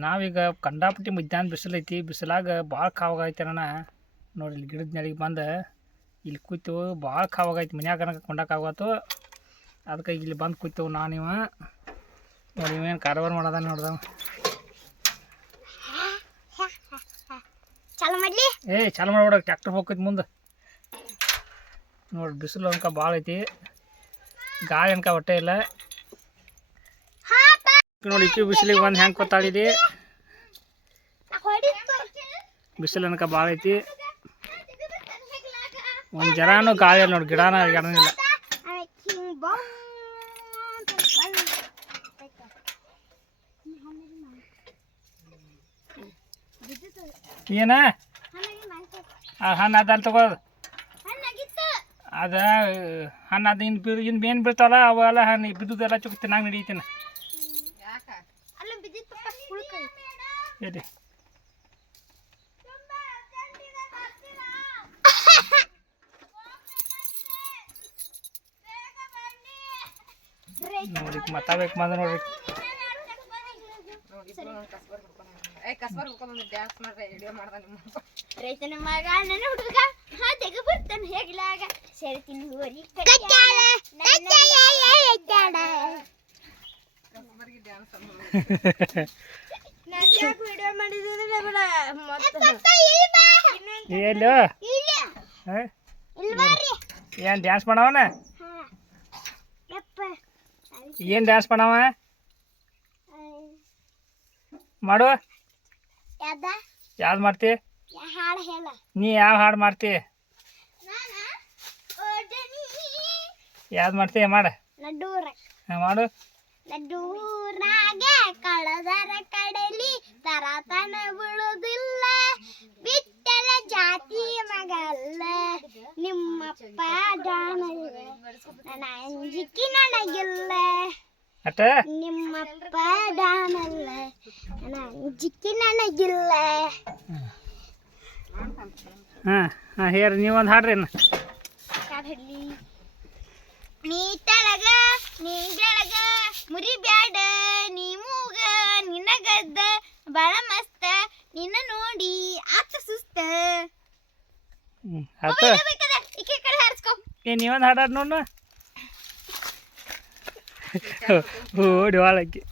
ನಾವೀಗ ಕಂಡಾಪಟ್ಟಿ ಮಧ್ಯಾಹ್ನ ಬಿಸಿಲೈತಿ. ಬಿಸಿಲಾಗ ಭಾಳ ಕಾವಾಗೈತೆ ಅಣ್ಣ. ನೋಡಿ ಇಲ್ಲಿ ಗಿಡದ ನೆಲಗೆ ಬಂದು ಇಲ್ಲಿ ಕೂತು ಭಾಳ ಕಾವಾಗೈತಿ. ಮನ್ಯಾಗ ಕೊಂಡಕ್ಕಾಗತ್ತು. ಅದಕ್ಕೆ ಇಲ್ಲಿ ಬಂದು ಕೂತೇವು ನಾನು ಇವ. ನೋಡಿ ಇವೇನು ಕಾರವಾರ ಮಾಡೋದ ನೋಡ್ದ. ಚಾಲು ಮಾಡ್ಬಿಡ. ಟ್ಯಾಕ್ಟರ್ ಹೋಗ್ತೈತಿ ಮುಂದೆ. ನೋಡಿ ಬಿಸಿಲು ಅನ್ಕ ಭಾಳ ಐತಿ. ಗಾಳಿ ಅನ್ಕ ಹೊಟ್ಟೆ ಇಲ್ಲ. ನೋಡಿ ಇಕ್ಕಿ ಬಿಸಿಲಿಗೆ ಬಂದು ಹೆಂಗೆ ಗೊತ್ತಾಗಿದೆ. ಬಿಸಿಲು ಅನ್ಕ ಭಾಳ ಐತಿ. ಒಂದು ಜರಾನು ಗಾಳಿ ಇಲ್ಲ ನೋಡಿ. ಗಿಡನ ಇಲ್ಲ. ಏನ ಹಣ್ಣು ಅದಲ್ಲ ತಗೋದು. ಅದ ಹಣ್ಣು ಅದು ಇನ್ನು ಏನು ಬೀಳ್ತಾವಲ್ಲ ಅವೆಲ್ಲ ಹಣ್ಣು ಬಿದ್ದುದೆಲ್ಲ ಚುಕ್ ತಿನ್ನಾಗ ನಡೀತೀನಿ. ಹೇಳಿ ನೋಡಿ ಮತ್ತಬೇಕು ಬಂದ ನೋಡ್ರಿ. ರೈತನ ಮಗ ನನ್ನ ಹುಡುಗ ಹಾದಿಗೆ ಬರ್ತಾನೆ ಹೇಗ್ಲಾಗ ಸೇರ್ತೀನಿ ಹೋರಿ ವಿಡಿಯೋ ಮಾಡಿದ್ರೆ ಏನು ಡ್ಯಾನ್ಸ್ ಮಾಡವನ? ಏನು ಡ್ಯಾನ್ಸ್ ಮಾಡವ? ಮಾಡು. ಯಾವ್ದು ಮಾಡ್ತಿ? ನೀ ಯಾವ ಹಾಡು ಮಾಡ್ತಿ? ಯಾವ್ದು ಮಾಡ್ತಿ? ಮಾಡ. ಮಾಡು. ನಡೂರಾಗೆ ಕಳದರ ಕಡಲಿ ತರತನ ಬಿಡುದಿಲ್ಲ ಬಿಟ್ಟಲ ಜಾತಿ ಮಗಲ್ಲ ನಿಮ್ಮಪ್ಪ ದಾನಲ್ಲ ನನ್ನ ಅಂಜಿಕೆ ನನಗಿಲ್ಲ ನಿಮ್ಮಪ್ಪ ದಾನಲ್ಲ ನನ್ನ ಅಂಜಿಕೆ ನನಗಿಲ್ಲ. ಹೇಳಿ ನೀವೊಂದು ಹಾಡ್ರಿ. ನೀ ತಳಗ ನೀ ಬೆಳಗ ಮುರಿ ಬ್ಯಾಡ ನೀ ಮೂಗ ನಿನಗದ್ದ ಬಾಳ ಮಸ್ತ ನಿನ್ನ ನೋಡಿ ಆತ ಸುಸ್ತ. ಈಕೆ ಕಡೆ ಹಾರಿಸ್ಕೊ. ನೀವೊಂದು ಹಾಡಾಡ್ ನೋಡ. ಓಡಿ ಒಳಕ್ಕೆ